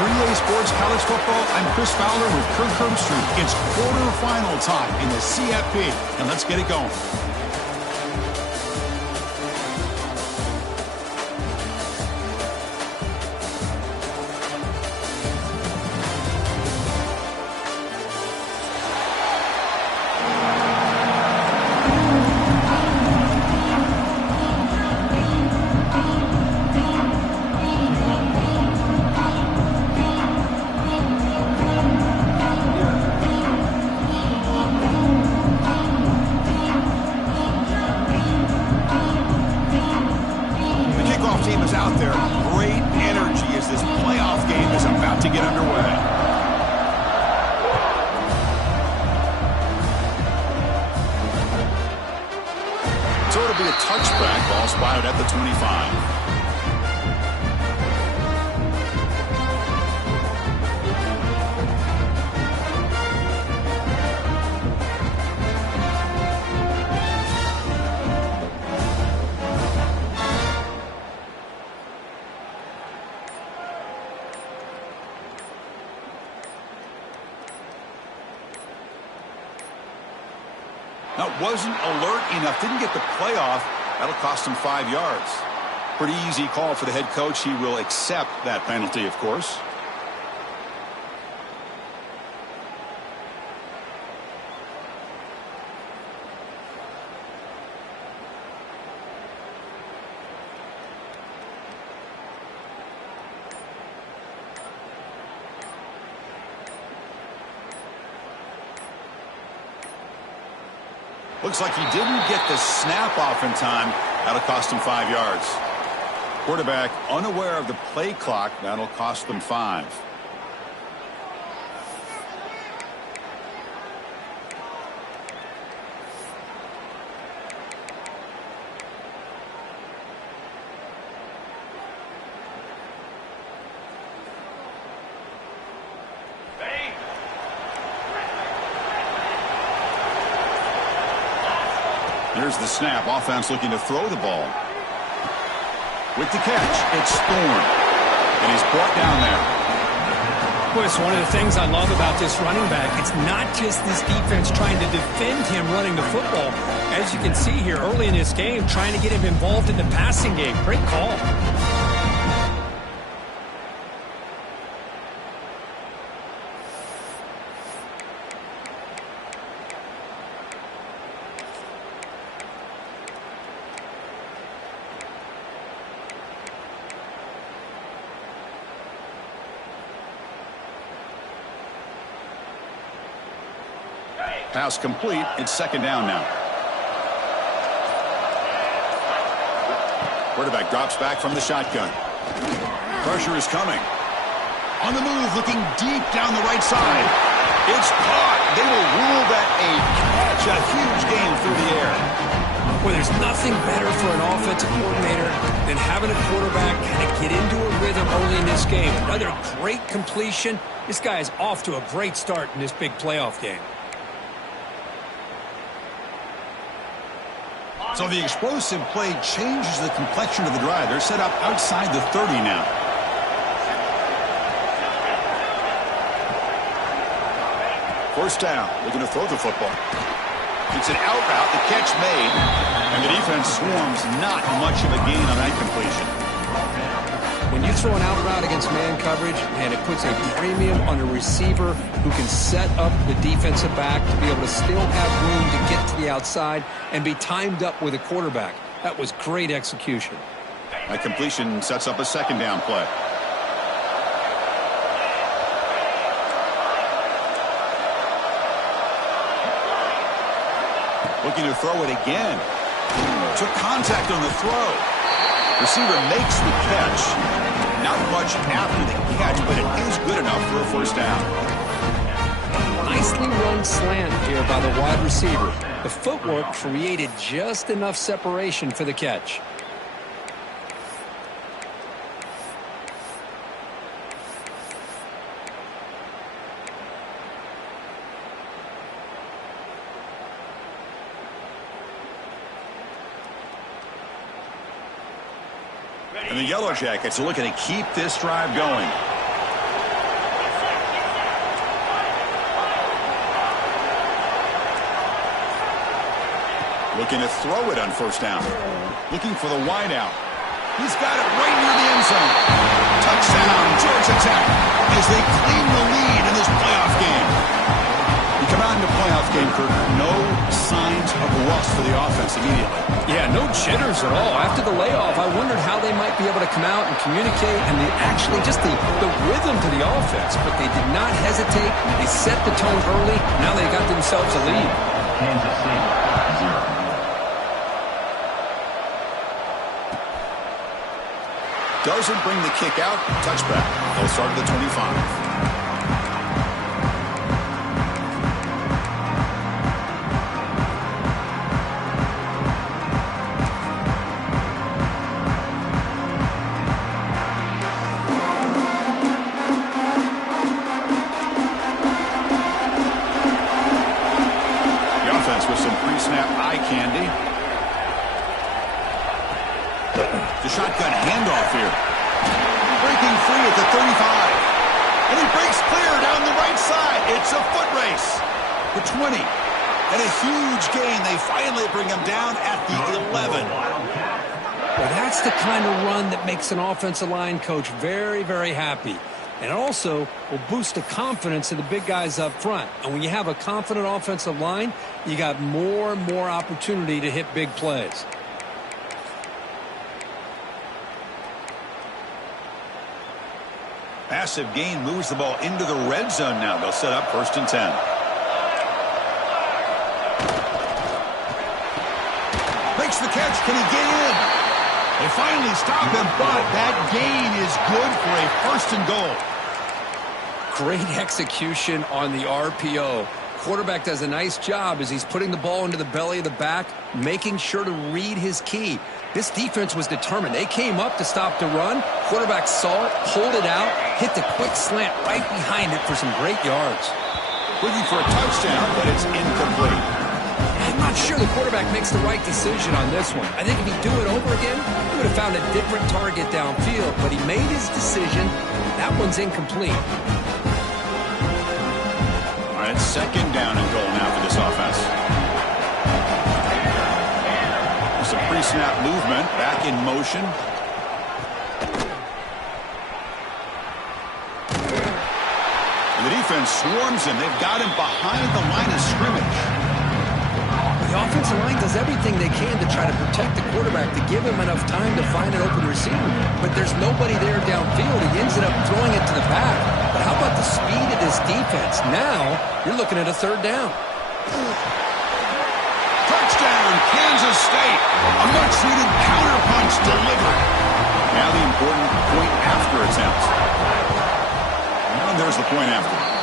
For EA Sports College Football, I'm Chris Fowler with Kirk Herbstreit. It's quarterfinal time in the CFP, and let's get it going. Wasn't alert enough, didn't get the playoff. That'll cost him 5 yards. Pretty easy call for the head coach. He will accept that penalty, of course. Looks like he didn't get the snap off in time. That'll cost him 5 yards. Quarterback unaware of the play clock. That'll cost them 5. Here's the snap. Offense looking to throw the ball. With the catch, it's Thorne. And he's brought down there. Boy, it's one of the things I love about this running back. It's not just this defense trying to defend him running the football. As you can see here early in this game, trying to get him involved in the passing game. Great call. Pass complete. It's second down now. Quarterback drops back from the shotgun. Pressure is coming. On the move, looking deep down the right side. It's caught. They will rule that a catch. A huge gain through the air. Well, there's nothing better for an offensive coordinator than having a quarterback kind of get into a rhythm early in this game. Another great completion. This guy is off to a great start in this big playoff game. So the explosive play changes the complexion of the drive. They're set up outside the 30 now. First down, looking to throw the football. It's an out route, the catch made, and the defense swarms. Not much of a gain on that completion. When you throw an out route against man coverage, and it puts a premium on a receiver who can set up the defensive back to be able to still have room to get to the outside and be timed up with a quarterback. That was great execution. That completion sets up a second down play. Looking to throw it again. Took contact on the throw. Receiver makes the catch. Not much after the catch, but it is good enough for a first down. Nicely run slant here by the wide receiver. The footwork created just enough separation for the catch. And the Yellow Jackets are looking to keep this drive going. Looking to throw it on first down. Looking for the wide out. He's got it right near the end zone. Touchdown, Georgia Tech, as they claim the lead in this playoff game. You come out in the playoff game, Kirk, no signs of rust for the offense immediately. Yeah, no jitters at all. After the layoff, I wondered how they might be able to come out and communicate and actually just the rhythm to the offense. But they did not hesitate. They set the tone early. Now they got themselves a lead. Kansas City, 0. Doesn't bring the kick out. Touchback. They'll start at the 25. With some pre-snap eye candy. The shotgun handoff here. Breaking free at the 35. And he breaks clear down the right side. It's a foot race. The 20. And a huge gain. They finally bring him down at the 11. Well, that's the kind of run that makes an offensive line coach very, very happy. And also will boost the confidence of the big guys up front. And when you have a confident offensive line, you got more and more opportunity to hit big plays. Massive gain moves the ball into the red zone now. They'll set up 1st and 10. Makes the catch. Can he get in? They finally stop him, but that gain is good for a 1st and goal. Great execution on the RPO. Quarterback does a nice job as he's putting the ball into the belly of the back, making sure to read his key. This defense was determined. They came up to stop the run. Quarterback saw it, pulled it out, hit the quick slant right behind it for some great yards. Looking for a touchdown, but it's incomplete. I'm not sure the quarterback makes the right decision on this one. I think if he'd do it over again, he would have found a different target downfield, but he made his decision. That one's incomplete. All right, 2nd down and goal now for this offense. Some pre-snap movement, back in motion. And the defense swarms him. They've got him behind the line of scrimmage. The offensive line does everything they can to try to protect the quarterback, to give him enough time to find an open receiver. But there's nobody there downfield. He ends up throwing it to the back. But how about the speed of this defense? Now you're looking at a 3rd down. Touchdown, Kansas State. A much-needed counterpunch delivered. Now the important point after attempt. And there's the point after.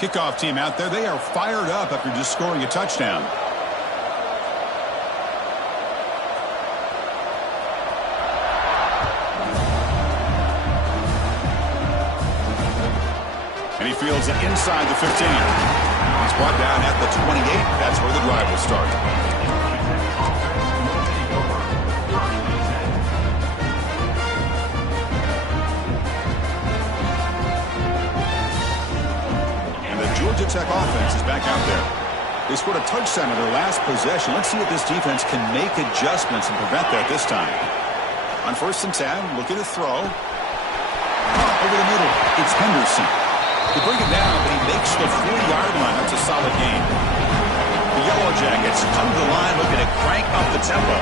Kickoff team out there. They are fired up after just scoring a touchdown. And he fields it inside the 15. He's brought down at the 28. That's where the drive will start. Georgia Tech offense is back out there. They scored a touchdown in their last possession. Let's see if this defense can make adjustments and prevent that this time. On 1st and 10, looking to throw. Over the middle, it's Henderson. They bring it down, but he makes the 40-yard line. That's a solid gain. The Yellow Jackets come to the line looking to crank up the tempo.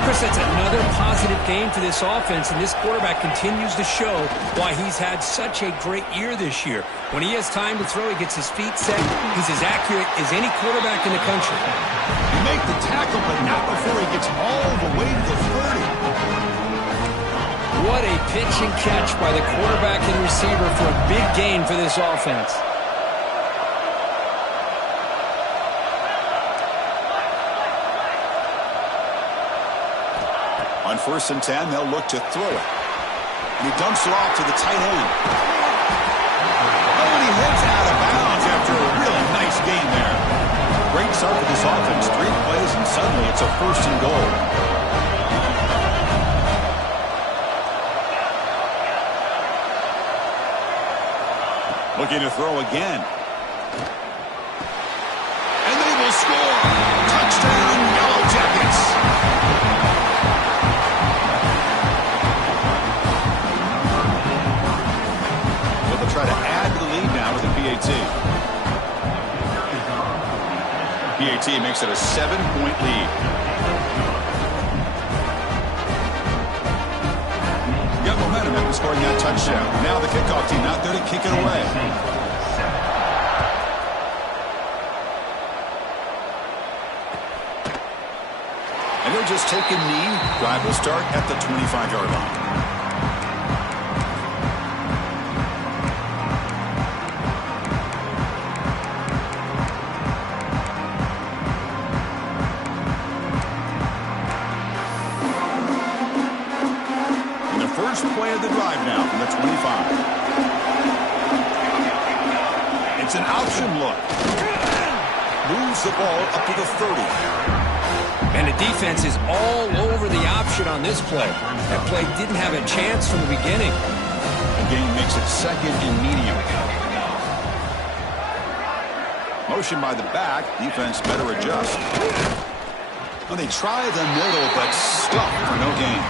Chris, that's another positive game for this offense, and this quarterback continues to show why he's had such a great year this year. When he has time to throw, he gets his feet set. He's as accurate as any quarterback in the country. You make the tackle, but not before he gets all the way to the 30. What a pitch and catch by the quarterback and receiver for a big gain for this offense. On 1st and 10, they'll look to throw it. And he dumps it off to the tight end. Oh, and he heads out of bounds after a really nice game there. Great start for this offense. 3 plays, and suddenly it's a 1st and goal. Looking to throw again. And they will score. Touchdown, Yellow Jackets. They'll try to add to the lead now with the PAT. PAT makes it a 7-point lead. Got momentum after scoring that touchdown. Now the kickoff team out there to kick it away. And they'll just take a knee. Drive will start at the 25-yard line. First play of the drive now from the 25. It's an option look. Moves the ball up to the 30. And the defense is all over the option on this play. That play didn't have a chance from the beginning. The game makes it second and medium. Motion by the back. Defense better adjust. Well, they try the middle, but stuck for no gain.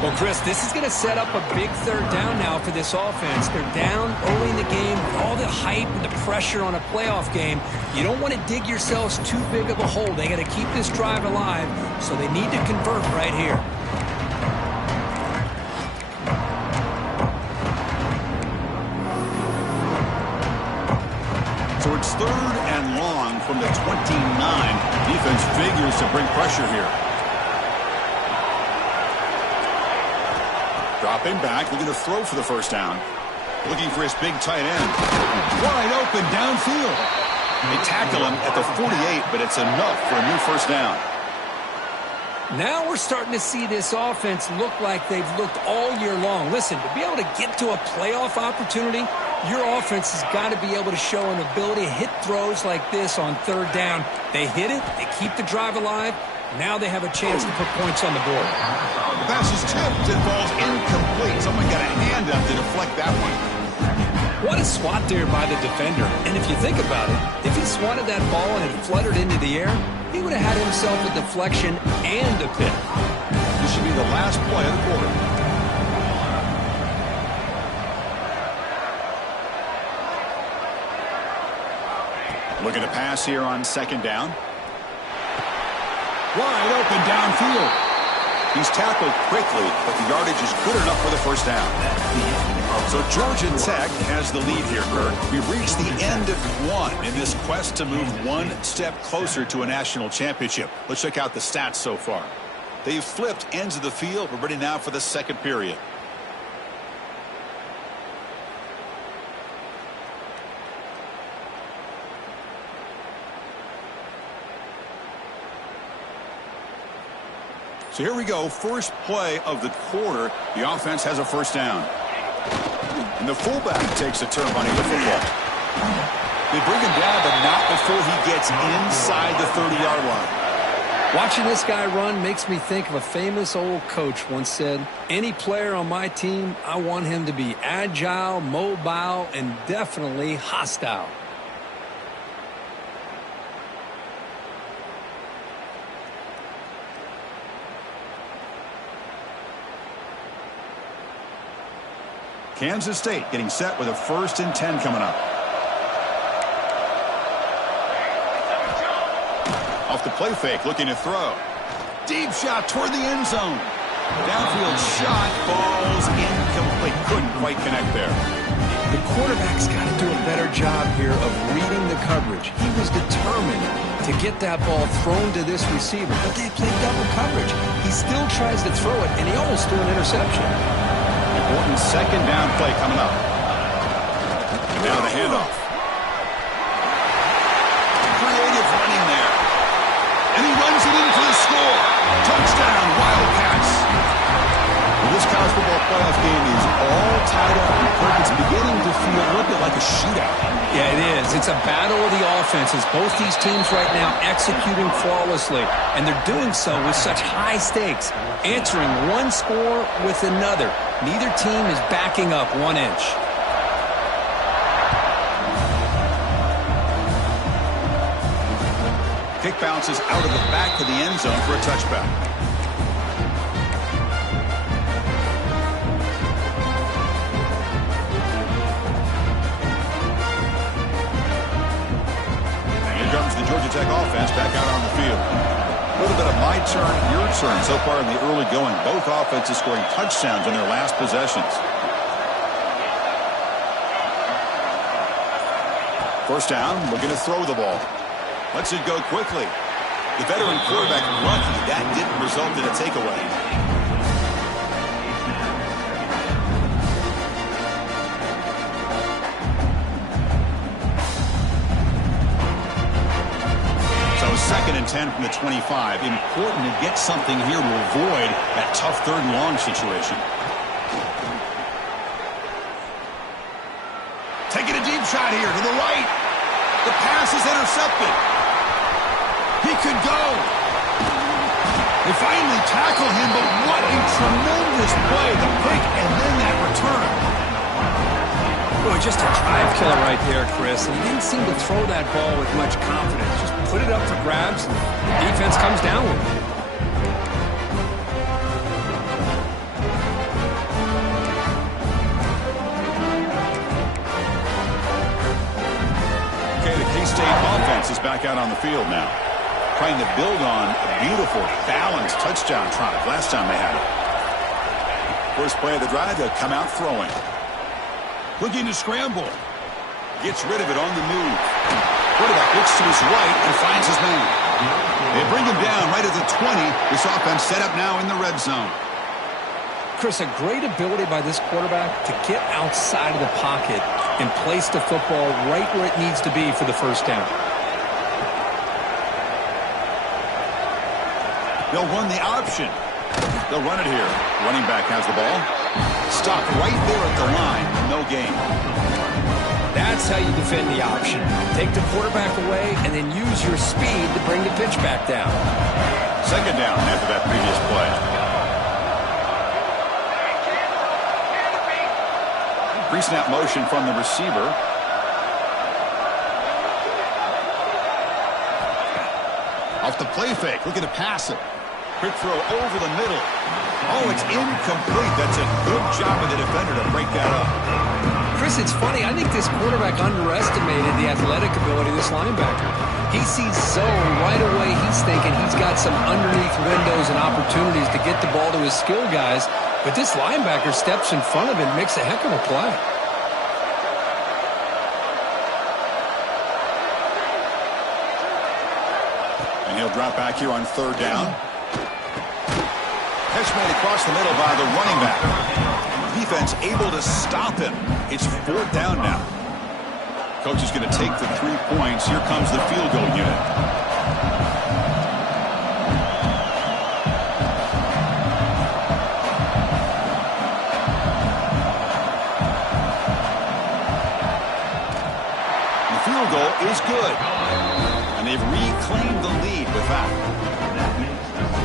Well, Chris, this is going to set up a big third down now for this offense. They're down early in the game with all the hype and the pressure on a playoff game. You don't want to dig yourselves too big of a hole. They got to keep this drive alive, so they need to convert right here. So it's third and long from the 29. Defense figures to bring pressure here. Dropping back, looking to throw for the first down. Looking for his big tight end. Wide open downfield. They tackle him at the 48, but it's enough for a new first down. Now we're starting to see this offense look like they've looked all year long. Listen, to be able to get to a playoff opportunity, your offense has got to be able to show an ability to hit throws like this on third down. They hit it, they keep the drive alive. Now they have a chance to put points on the board. The pass is tipped and falls incomplete. Someone got a hand up to deflect that one. What a swat there by the defender. And if you think about it, if he swatted that ball and it fluttered into the air, he would have had himself a deflection and a pick. This should be the last play of the quarter. Looking to pass here on second down. Wide open downfield. He's tackled quickly, but the yardage is good enough for the first down. So Georgia Tech has the lead here, Kurt. We've reached the end of one in this quest to move one step closer to a national championship. Let's check out the stats so far. They've flipped ends of the field. We're ready now for the second period. So here we go, first play of the quarter. The offense has a first down. And the fullback takes a turn running the football. They bring him down, but not before he gets inside the 30-yard line. Watching this guy run makes me think of a famous old coach once said, any player on my team, I want him to be agile, mobile, and definitely hostile. Kansas State getting set with a 1st and 10 coming up. Off the play fake, looking to throw. Deep shot toward the end zone. Downfield shot falls incomplete. Couldn't quite connect there. The quarterback's got to do a better job here of reading the coverage. He was determined to get that ball thrown to this receiver, but they played double coverage. He still tries to throw it, and he almost threw an interception. Important second down play coming up. And now the handoff. Creative running there. And he runs it in for the score. Touchdown, Wildcats. Well, this college football playoff game is all tied up. It's beginning to feel a little bit like a shootout. Yeah, it is. It's a battle of the offenses. Both these teams right now executing flawlessly. And they're doing so with such high stakes. Answering one score with another. Neither team is backing up 1 inch. kick bounces out of the back of the end zone for a touchback. And here comes the Georgia Tech offense back out on the field. A little bit of my turn, your turn so far in the early going. Both offenses scoring touchdowns in their last possessions. First down, looking to throw the ball. Lets it go quickly. The veteran quarterback lucky that didn't result in a takeaway. So 2nd and 10 from the 25. Important to get something here to avoid that tough 3rd and long situation. Taking a deep shot here to the right. The pass is intercepted. He could go. They finally tackle him, but what a tremendous play. The pick and then that return. Boy, just a drive killer right there, Chris. And he didn't seem to throw that ball with much confidence. Just put it up for grabs, and the defense comes down with it. K-State offense is back out on the field now, trying to build on a beautiful, balanced touchdown drive last time they had it. First play of the drive, they'll come out throwing. Looking to scramble. Gets rid of it on the move. Quarterback looks to his right and finds his man. They bring him down right at the 20. This offense set up now in the red zone. Chris, a great ability by this quarterback to get outside of the pocket and place the football right where it needs to be for the first down. They'll run the option. They'll run it here. Running back has the ball. Stopped right there at the line. No gain. That's how you defend the option. Take the quarterback away and then use your speed to bring the pitch back down. 2nd down after that previous play. Pre-snap motion from the receiver. Off the play fake, looking to pass it. Quick throw over the middle. Oh, it's incomplete. That's a good job of the defender to break that up. Chris, it's funny. I think this quarterback underestimated the athletic ability of this linebacker. He sees zone right away. He's thinking he's got some underneath windows and opportunities to get the ball to his skill guys. But this linebacker steps in front of him and makes a heck of a play. And he'll drop back here on 3rd down. Catch made across the middle by the running back. Defense able to stop him. It's 4th down now. Coach is going to take the 3 points. Here comes the field goal unit. The field goal is good. And they've reclaimed the lead with that.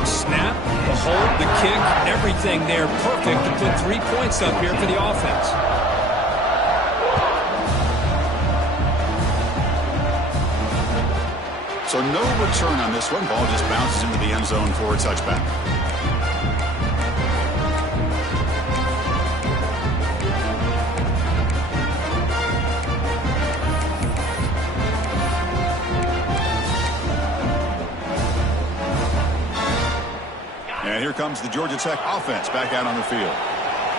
Snap, the hold, the kick, everything there perfect to put 3 points up here for the offense. So no return on this one. Ball just bounces into the end zone for a touchback. And here comes the Georgia Tech offense back out on the field.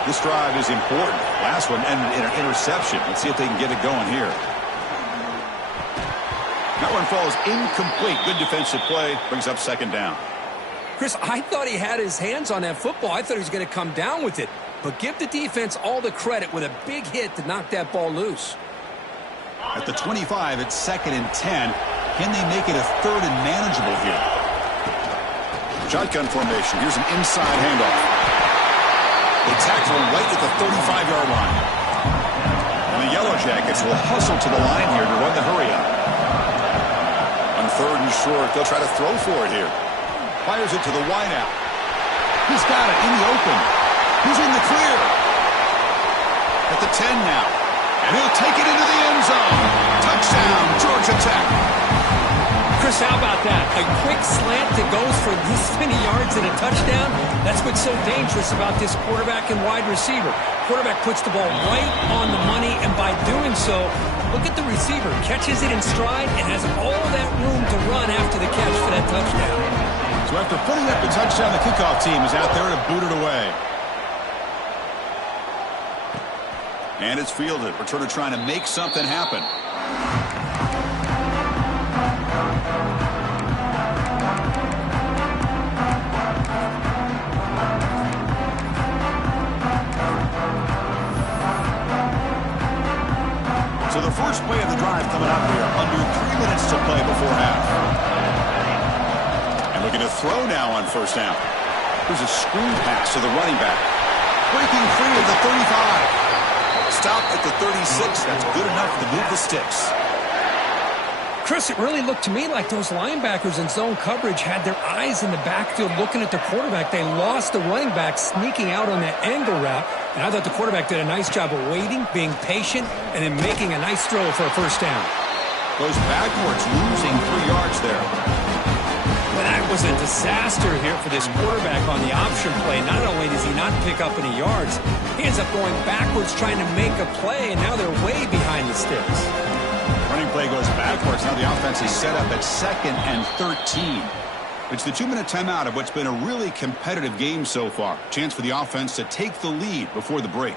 This drive is important. Last one ended in an interception. Let's see if they can get it going here. That one falls incomplete. Good defensive play. Brings up 2nd down. Chris, I thought he had his hands on that football. I thought he was going to come down with it. But give the defense all the credit with a big hit to knock that ball loose. At the 25, it's 2nd and 10. Can they make it a 3rd and manageable here? Shotgun formation. Here's an inside handoff. They tackle him right at the 35-yard line. And the Yellow Jackets will hustle to the line here to run the hurry up. On 3rd and short, they'll try to throw for it here. Fires it to the wideout. He's got it in the open. He's in the clear. At the 10 now. And he'll take it into the end zone. Touchdown, Georgia Tech. Chris, how about that? A quick slant that goes for this many yards and a touchdown. That's what's so dangerous about this quarterback and wide receiver. Quarterback puts the ball right on the money, and by doing so, look at the receiver. Catches it in stride and has all of that room to run after the catch for that touchdown. So after putting up the touchdown, the kickoff team is out there to boot it away. And it's fielded. Returner trying to make something happen. So the first play of the drive coming up here. Under 3 minutes to play before half. And looking to throw now on first down. There's a screen pass to the running back. Breaking free at the 35. Stop at the 36. That's good enough to move the sticks. Chris, it really looked to me like those linebackers in zone coverage had their eyes in the backfield looking at the quarterback. They lost the running back sneaking out on that angle route. And I thought the quarterback did a nice job of waiting, being patient, and then making a nice throw for a first down. Goes backwards, losing 3 yards there. Well, that was a disaster here for this quarterback on the option play. Not only does he not pick up any yards, he ends up going backwards trying to make a play, and now they're way behind the sticks. Running play goes backwards. Now the offense is set up at 2nd and 13. It's the 2-minute timeout of what's been a really competitive game so far. Chance for the offense to take the lead before the break.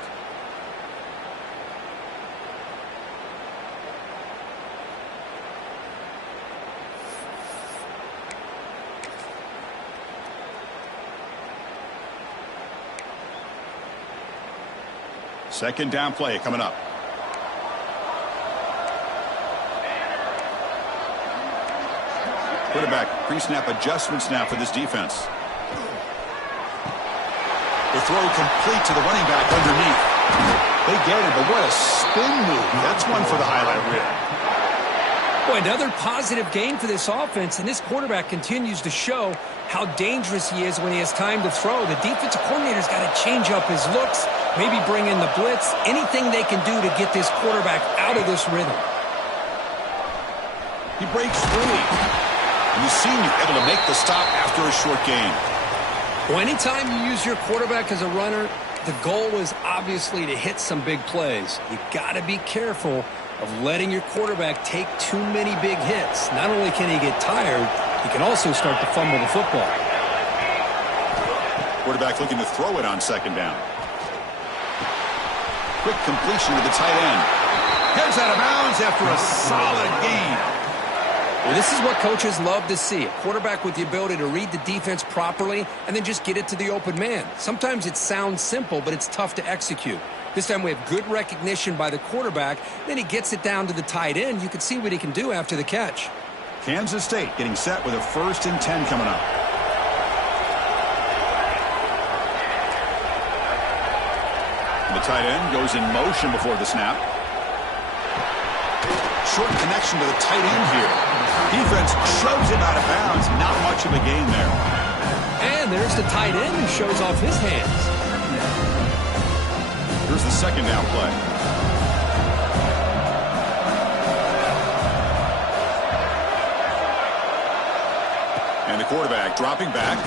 Second down play coming up. Quarterback pre-snap adjustments now for this defense. The throw complete to the running back underneath. They get it, but what a spin move. That's one for the highlight reel. Boy, another positive game for this offense, and this quarterback continues to show how dangerous he is when he has time to throw. The defensive coordinator's got to change up his looks, maybe bring in the blitz, anything they can do to get this quarterback out of this rhythm. He breaks free. And the senior able to make the stop after a short gain. Well, anytime you use your quarterback as a runner, the goal is obviously to hit some big plays. You got to be careful of letting your quarterback take too many big hits. Not only can he get tired, he can also start to fumble the football. Quarterback looking to throw it on second down. Quick completion to the tight end. Heads out of bounds after a solid gain. Well, this is what coaches love to see. A quarterback with the ability to read the defense properly and then just get it to the open man. Sometimes it sounds simple, but it's tough to execute. This time we have good recognition by the quarterback. Then he gets it down to the tight end. You can see what he can do after the catch. Kansas State getting set with a 1st and 10 coming up. The tight end goes in motion before the snap. Short connection to the tight end here. Defense shoves him out of bounds. Not much of a gain there. And there's the tight end who shows off his hands. Here's the second down play. And the quarterback dropping back.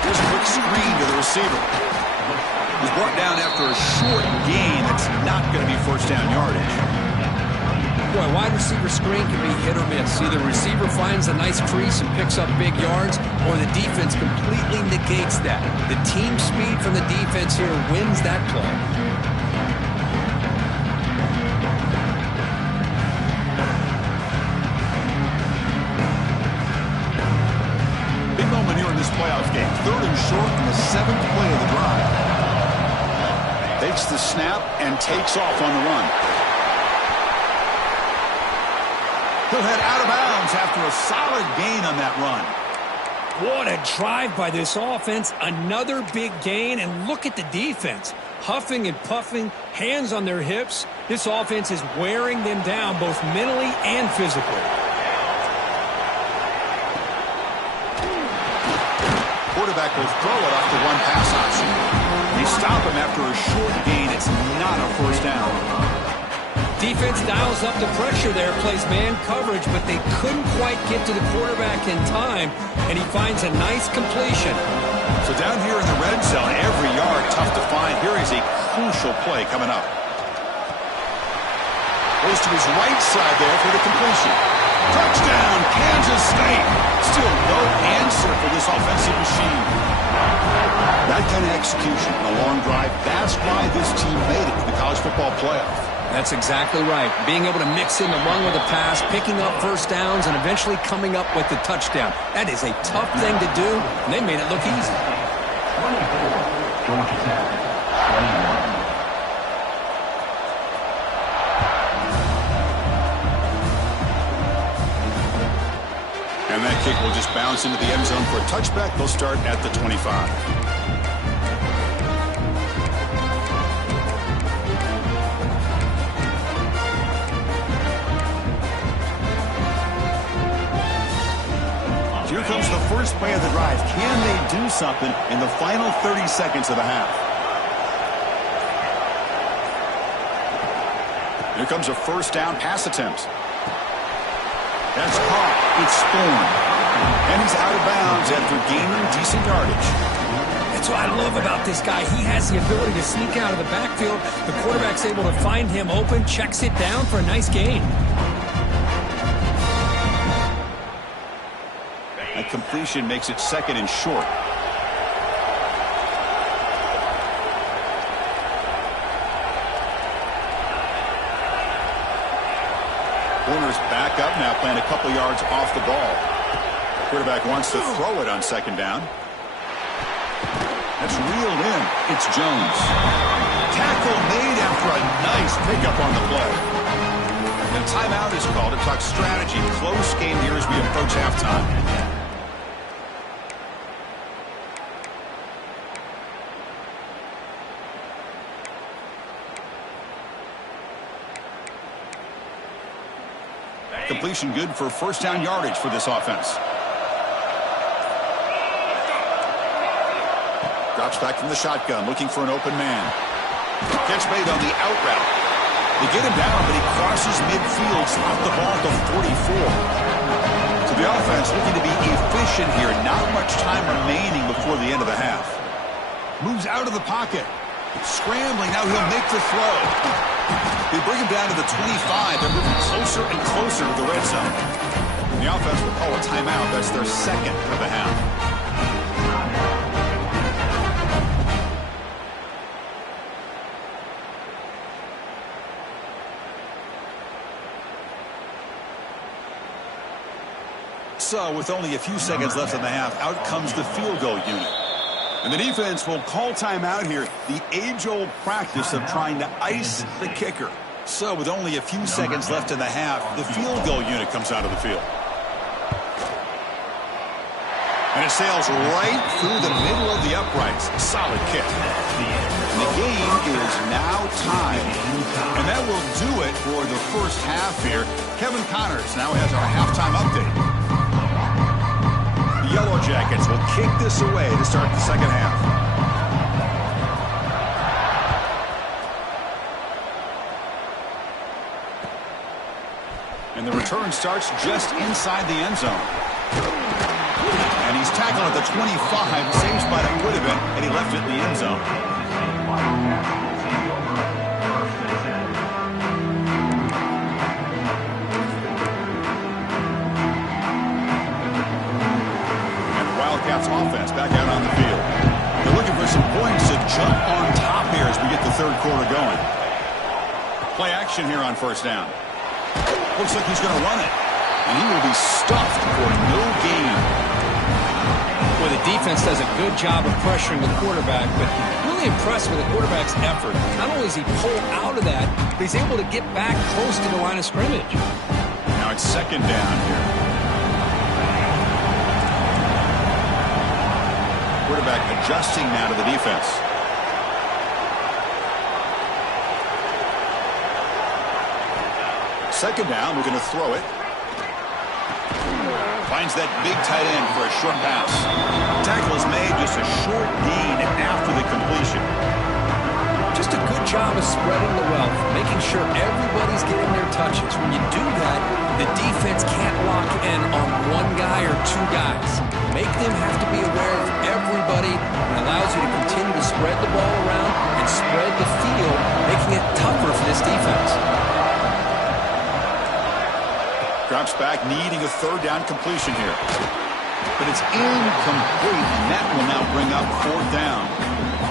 Here's a quick screen to the receiver. He's brought down after a short gain. That's not going to be first down yardage. Boy, wide receiver screen can be hit or miss. Either receiver finds a nice crease and picks up big yards, or the defense completely negates that. The team speed from the defense here wins that play. Big moment here in this playoff game. 3rd and short in the 7th play of the drive. Takes the snap and takes off on the run. He'll head out of bounds after a solid gain on that run. What a drive by this offense. Another big gain, and look at the defense. Huffing and puffing, hands on their hips. This offense is wearing them down both mentally and physically. Quarterback will throw it off the one pass option. They stop him after a short gain. It's not a first down. Defense dials up the pressure there, plays man coverage, but they couldn't quite get to the quarterback in time, and he finds a nice completion. So down here in the red zone, every yard tough to find. Here is a crucial play coming up. Goes to his right side there for the completion. Touchdown, Kansas State. Still no answer for this offensive machine. That kind of execution, a long drive, that's why this team made it to the college football playoff. That's exactly right. Being able to mix in the run with the pass, picking up first downs, and eventually coming up with the touchdown. That is a tough thing to do, and they made it look easy. 24, Georgia Tech, 21. And that kick will just bounce into the end zone for a touchback. They'll start at the 25. Here comes the first play of the drive. Can they do something in the final 30 seconds of the half? Here comes a first down pass attempt. That's caught. It's Thorne. And he's out of bounds after gaining decent yardage. That's what I love about this guy. He has the ability to sneak out of the backfield. The quarterback's able to find him open, checks it down for a nice gain. That completion makes it second and short. Warner's back up now, playing a couple yards off the ball. Quarterback wants to throw it on second down. That's reeled in. It's Jones. Tackle made after a nice pickup on the play. And timeout is called to talk strategy. Close game here as we approach halftime. Completion good for first down yardage for this offense. Drops back from the shotgun, looking for an open man. Catch made on the out route. They get him down, but he crosses midfield, off the ball to 44. So the offense looking to be efficient here. Not much time remaining before the end of the half. Moves out of the pocket. Scrambling, now he'll make the throw. They bring him down to the 25. They're moving closer and closer to the red zone. And the offense will call a timeout. That's their second of the half. So, with only a few seconds left in the half, out comes the field goal unit. And the defense will call timeout here. The age-old practice of trying to ice the kicker. So, with only a few seconds left in the half, the field goal unit comes out of the field. And it sails right through the middle of the uprights. Solid kick. And the game is now tied. And that will do it for the first half here. Kevin Connors now has our halftime update. The Yellow Jackets will kick this away to start the second half. And the return starts just inside the end zone. And he's tackled at the 25, same spot it would have been, and he left it in the end zone. Offense back out on the field. They're looking for some points to jump on top here as we get the third quarter going. Play action here on first down. Looks like he's going to run it. And he will be stuffed for no gain. Well, the defense does a good job of pressuring the quarterback, but really impressed with the quarterback's effort. Not only is he pulled out of that, but he's able to get back close to the line of scrimmage. Now it's second down here. Quarterback adjusting now to the defense. Second down, we're going to throw it. Finds that big tight end for a short pass. Tackle is made, just a short gain after the completion. Just a good job of spreading the wealth, making sure everybody's getting their touches. When you do that, the defense can't lock in on one guy or two guys. Make them have to be aware of everybody, and allows you to continue to spread the ball around and spread the field, making it tougher for this defense. Drops back, needing a third down completion here. But it's incomplete, and that will now bring up fourth down.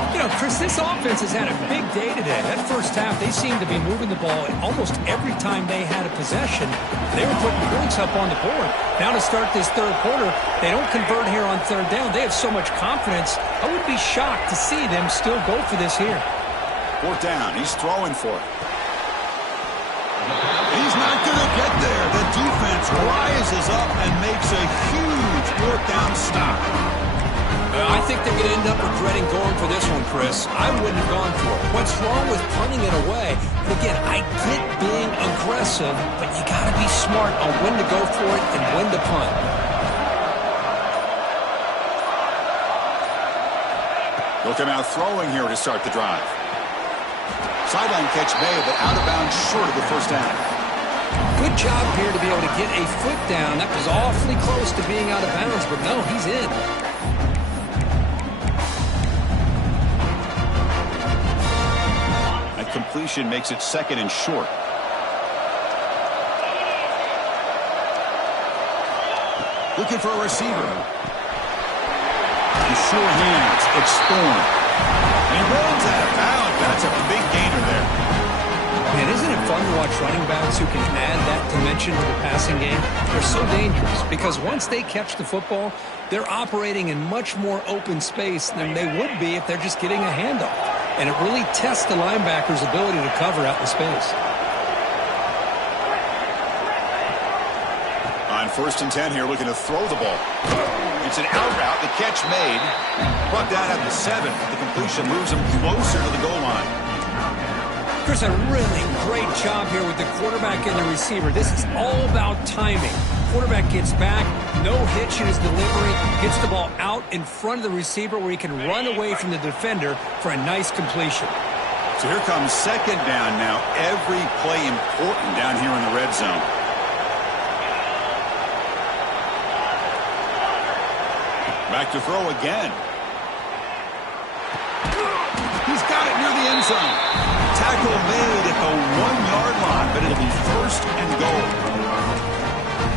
You know, Chris, this offense has had a big day today. That first half, they seemed to be moving the ball almost every time they had a possession. They were putting points up on the board. Now to start this third quarter, they don't convert here on third down. They have so much confidence. I would be shocked to see them still go for this here. Fourth down. He's throwing for it. He's not going to get there. The defense rises up and makes a huge fourth down stop. I think they're going to end up regretting going for this one, Chris. I wouldn't have gone for it. What's wrong with punting it away? And again, I get being aggressive, but you got to be smart on when to go for it and when to punt. They'll come out throwing here to start the drive. Sideline catch made, but out of bounds short of the first down. Good job here to be able to get a foot down. That was awfully close to being out of bounds, but no, he's in. That completion makes it second and short. Looking for a receiver. In sure hands, it's Thorne. And he runs out of bounds. That's a big gainer there. Man, isn't it fun to watch running backs who can add that dimension to the passing game? They're so dangerous because once they catch the football, they're operating in much more open space than they would be if they're just getting a handoff. And it really tests the linebacker's ability to cover out in space. On 1st and 10 here, looking to throw the ball. It's an out route. The catch made. Brought down at the 7. The completion moves him closer to the goal line. Chris, a really great job here with the quarterback and the receiver. This is all about timing. Quarterback gets back, no hitch in his delivery, gets the ball out in front of the receiver where he can run away from the defender for a nice completion. So here comes second down now. Every play important down here in the red zone. Back to throw again. He's got it near the end zone. Tackle made at the 1-yard line, but it'll be first and goal.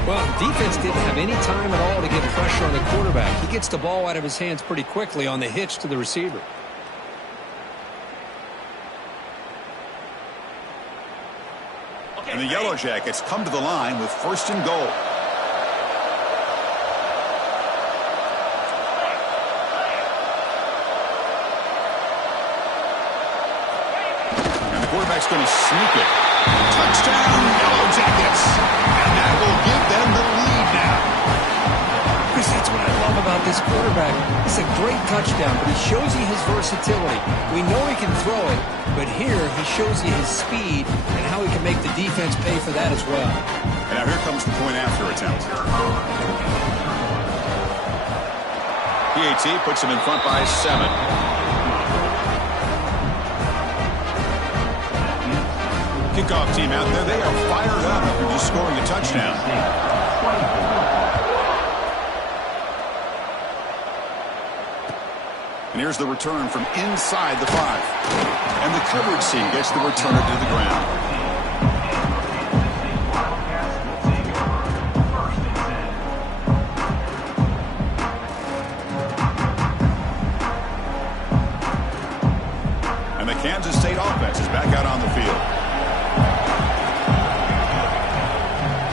Well, defense didn't have any time at all to get pressure on the quarterback. He gets the ball out of his hands pretty quickly on the hitch to the receiver. And the Yellow Jackets come to the line with first and goal. Quarterback's going to sneak it. Touchdown, Yellow Jackets. And that will give them the lead now. Chris, that's what I love about this quarterback. It's a great touchdown, but he shows you his versatility. We know he can throw it, but here he shows you his speed and how he can make the defense pay for that as well. And now here comes the point after attempt. PAT puts him in front by 7. Kickoff team out there, they are fired up after just scoring a touchdown. And here's the return from inside the 5. And the coverage team gets the returner to the ground. And the Kansas State offense is back out on the field.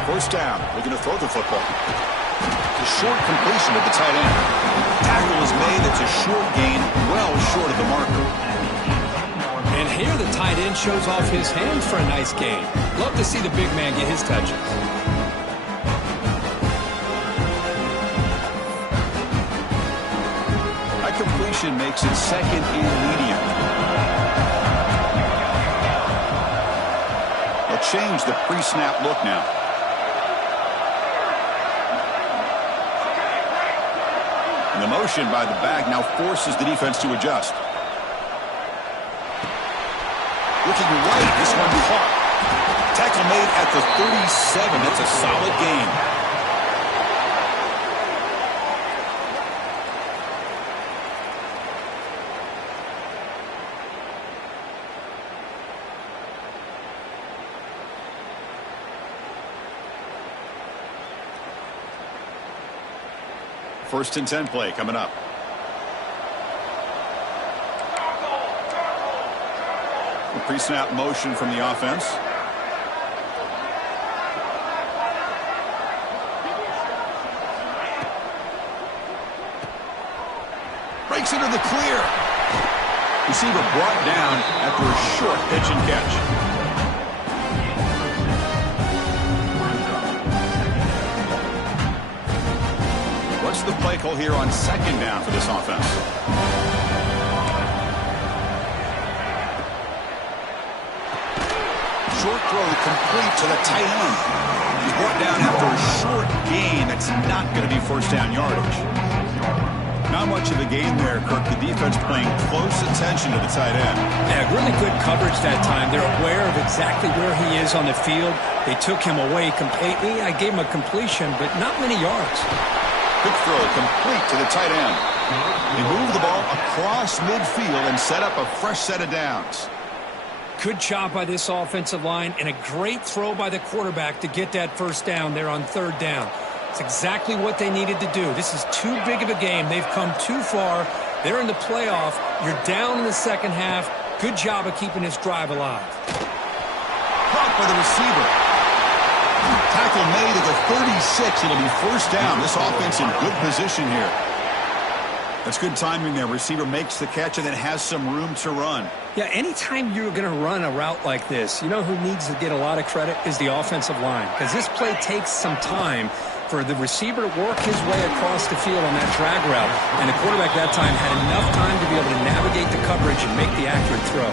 First down, looking to throw the football. It's a short completion to the tight end. Tackle is made. It's a short gain, well short of the marker. And here the tight end shows off his hands for a nice gain. Love to see the big man get his touches. That completion makes it second and medium. They'll change the pre-snap look now. And the motion by the back now forces the defense to adjust. Looking right, this one caught. Tackle made at the 37. That's a solid gain. First and 10 play coming up. A pre-snap motion from the offense. Breaks into the clear. Receiver brought down after a short pitch and catch. What's the play call here on second down for this offense? Short throw complete to the tight end. He's brought down after a short gain. That's not going to be first down yardage. Not much of a gain there, Kirk. The defense paying close attention to the tight end. Yeah, really good coverage that time. They're aware of exactly where he is on the field. They took him away completely. I gave him a completion, but not many yards. Quick throw complete to the tight end. He moved the ball across midfield and set up a fresh set of downs. Good job by this offensive line and a great throw by the quarterback to get that first down there on third down. It's exactly what they needed to do. This is too big of a game. They've come too far. They're in the playoff. You're down in the second half. Good job of keeping this drive alive. Caught by the receiver. Tackle made at the 36. It'll be first down. This offense in good position here. That's good timing there. Receiver makes the catch and then has some room to run. Yeah, anytime you're going to run a route like this, you know who needs to get a lot of credit is the offensive line. Because this play takes some time for the receiver to work his way across the field on that drag route. And the quarterback that time had enough time to be able to navigate the coverage and make the accurate throw.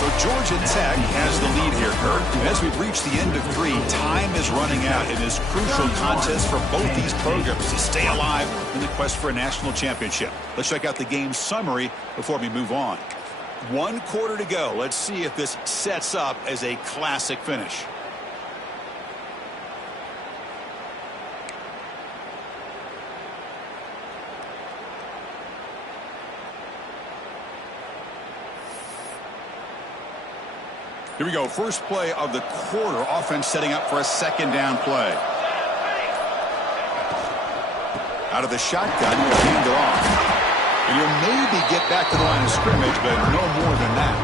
So Georgia Tech has the lead here, Kirk. And as we've reached the end of 3, time is running out in this crucial contest for both these programs to stay alive in the quest for a national championship. Let's check out the game summary before we move on. 1 quarter to go. Let's see if this sets up as a classic finish. Here we go. First play of the quarter. Offense setting up for a second down play. Out of the shotgun, he'll hand it off. And you'll maybe get back to the line of scrimmage, but no more than that.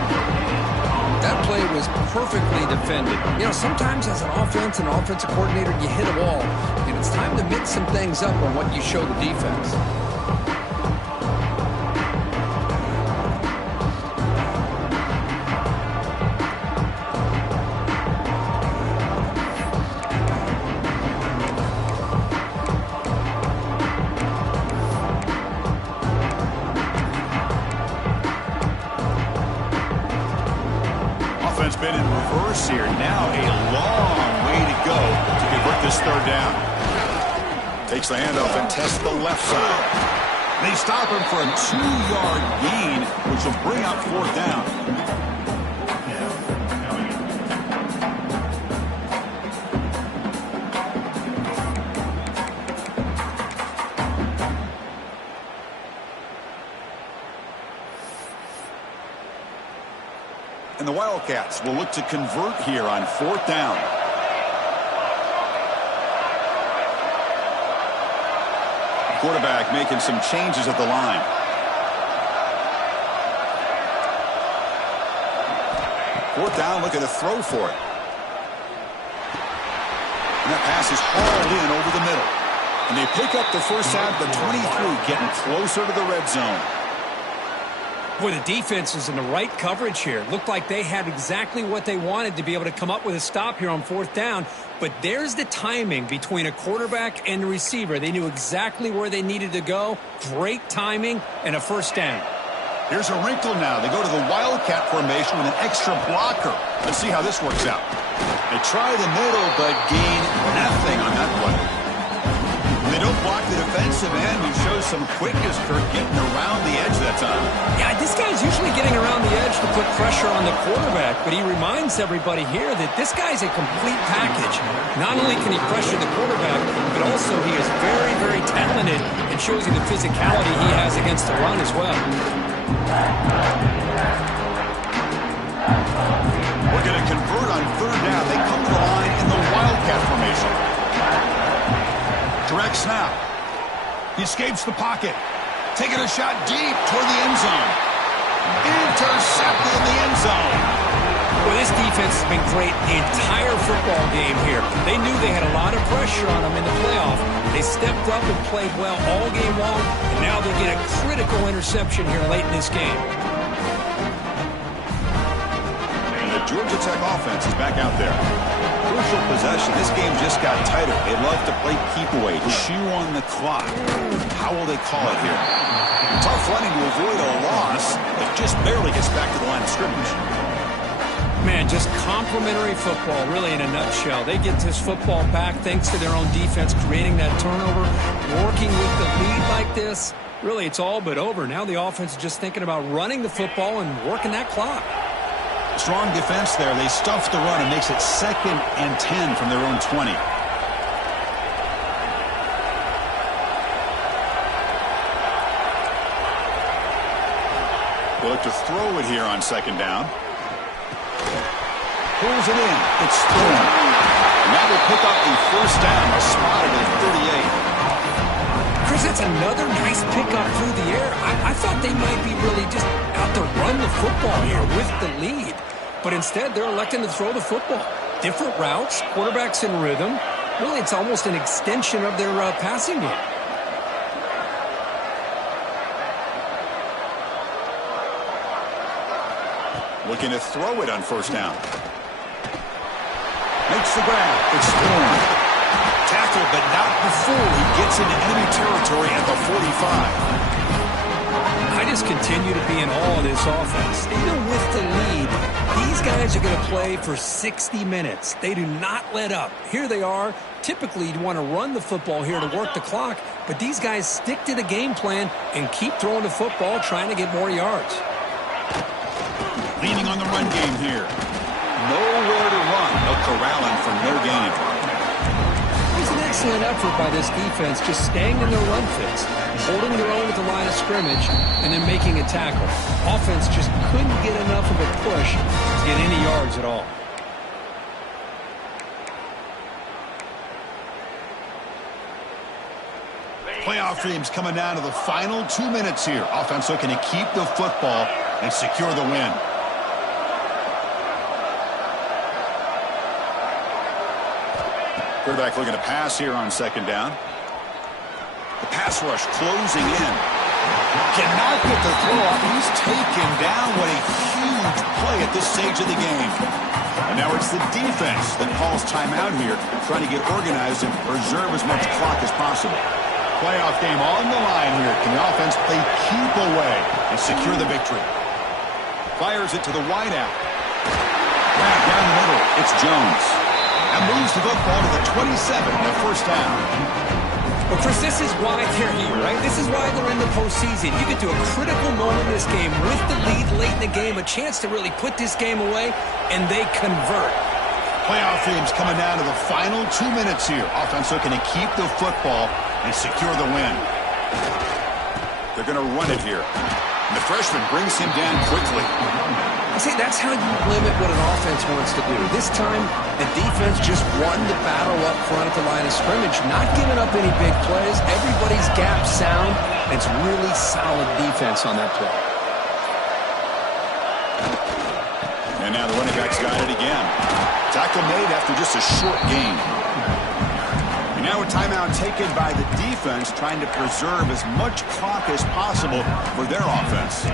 That play was perfectly defended. You know, sometimes as an offensive coordinator, you hit a wall. And it's time to mix some things up on what you show the defense. Been in reverse here. Now a long way to go to convert this third down. Takes the handoff and tests the left side. They stop him for a 2-yard gain, which will bring up fourth down. And the Wildcats will look to convert here on fourth down. Quarterback making some changes at the line. Fourth down, look at the throw for it. And that pass is hauled in over the middle. And they pick up the first down at the 23, getting closer to the red zone. Boy, the defense is in the right coverage here. Looked like they had exactly what they wanted to be able to come up with a stop here on fourth down. But there's the timing between a quarterback and the receiver. They knew exactly where they needed to go. Great timing and a first down. Here's a wrinkle now. They go to the Wildcat formation with an extra blocker. Let's see how this works out. They try the middle, but gain nothing on that play. They don't block the defensive end, who shows some quickness, Kirk, getting around the edge that time. Yeah, this guy's usually getting around the edge to put pressure on the quarterback, but he reminds everybody here that this guy's a complete package. Not only can he pressure the quarterback, but also he is very, very talented and shows you the physicality he has against the run as well. We're going to convert on third down. They come to the line in the Wildcat formation. Direct snap. He escapes the pocket. Taking a shot deep toward the end zone. Intercepted in the end zone. Well, this defense has been great the entire football game here. They knew they had a lot of pressure on them in the playoff. They stepped up and played well all game long, and now they get a critical interception here late in this game. And the Georgia Tech offense is back out there. Crucial possession. This game just got tighter. They love to play keep away, chew on the clock. How will they call it here? Tough running to avoid a loss, but just barely gets back to the line of scrimmage. Man, just complimentary football, really, in a nutshell. They get this football back thanks to their own defense, creating that turnover, working with the lead like this. Really, it's all but over. Now the offense is just thinking about running the football and working that clock. Strong defense there. They stuff the run and makes it 2nd and 10 from their own 20. They look to throw it here on 2nd down. Pulls it in. It's thrown. Now they pick up the 1st down. A spot at the 38. Chris, that's another nice pickup through the air. I thought they might be really just out to run the football here with the lead. But instead, they're electing to throw the football. Different routes, quarterbacks in rhythm. Really, it's almost an extension of their passing game. Looking to throw it on 1st down. Makes the grab. It's thrown. Tackled, but not before he gets into enemy territory at the 45. I just continue to be in awe of this offense. Even with the lead, these guys are going to play for 60 minutes. They do not let up. Here they are. Typically, you want to run the football here to work the clock, but these guys stick to the game plan and keep throwing the football, trying to get more yards. Leaning on the run game here. Nowhere to run. They'll corral him for no gain. It's an excellent effort by this defense, just staying in their run fits, holding their own at the line of scrimmage, and then making a tackle. Offense just couldn't get enough of a push to get any yards at all. Playoff dreams coming down to the final 2 minutes here. Offense looking to keep the football and secure the win. Quarterback looking to pass here on 2nd down. The pass rush closing in. Cannot get the throw off. He's taken down. What a huge play at this stage of the game. And now it's the defense that calls timeout here, trying to get organized and preserve as much clock as possible. Playoff game on the line here. Can the offense play keep away and secure the victory? Fires it to the wideout. Back down the middle. It's Jones. And moves the football to the 27, the 1st down. Well, Chris, this is why they're here, right? This is why they're in the postseason. You get to a critical moment in this game with the lead late in the game, a chance to really put this game away, and they convert. Playoff teams coming down to the final 2 minutes here. Offense looking to keep the football and secure the win. They're going to run it here. And the freshman brings him down quickly. See, that's how you limit what an offense wants to do. This time, the defense just won the battle up front at the line of scrimmage, not giving up any big plays. Everybody's gap sound. It's really solid defense on that play. And now the running back's got it again. Tackle made after just a short gain. And now a timeout taken by the defense, trying to preserve as much clock as possible for their offense.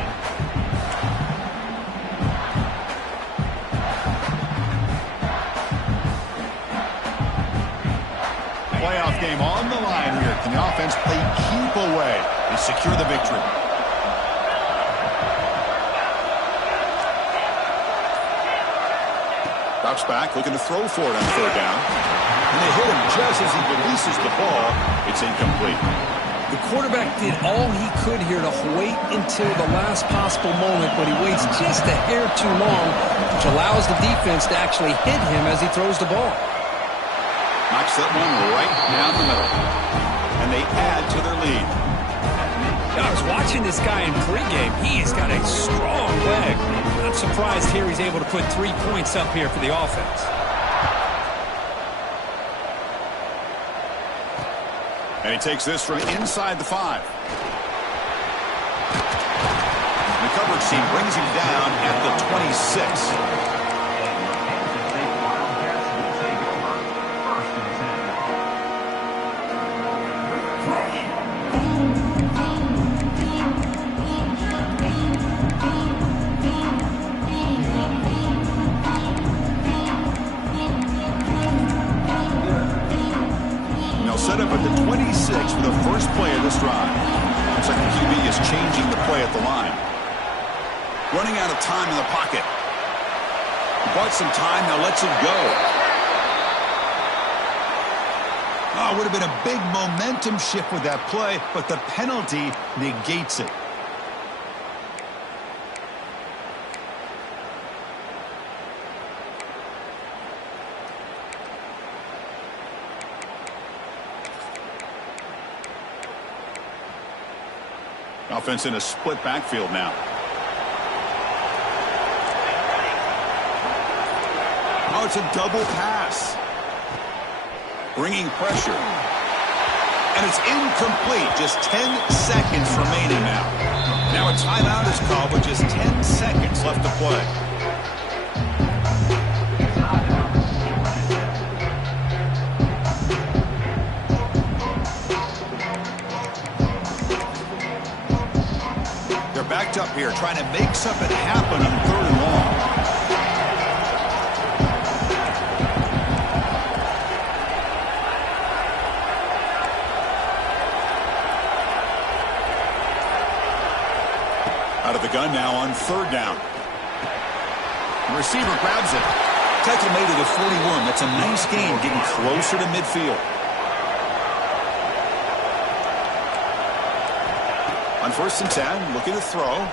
Playoff game on the line here. Can the offense play keep away and secure the victory? Drops back, looking to throw for it on 3rd down. And they hit him just as he releases the ball. It's incomplete. The quarterback did all he could here to wait until the last possible moment, but he waits just a hair too long, which allows the defense to actually hit him as he throws the ball. Knocks that one right down the middle. And they add to their lead. I was watching this guy in pregame. He has got a strong leg. Not surprised here he's able to put 3 points up here for the offense. And he takes this from inside the 5. The coverage team brings him down at the 26. Set up at the 26 for the first play of this drive. Looks like the QB is changing the play at the line. Running out of time in the pocket. Bought some time, now lets it go. Oh, would have been a big momentum shift with that play, but the penalty negates it. Offense in a split backfield now. Oh, it's a double pass. Bringing pressure. And it's incomplete. Just 10 seconds remaining now. Now a timeout is called with just 10 seconds left to play. Backed up here, trying to make something happen on 3rd and long. Out of the gun now on 3rd down. The receiver grabs it. Tackle made it at 41. That's a nice gain, getting closer to midfield. On 1st and 10, looking to throw.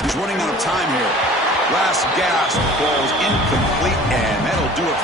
He's running out of time here. Last gasp, ball's incomplete, and that'll do it for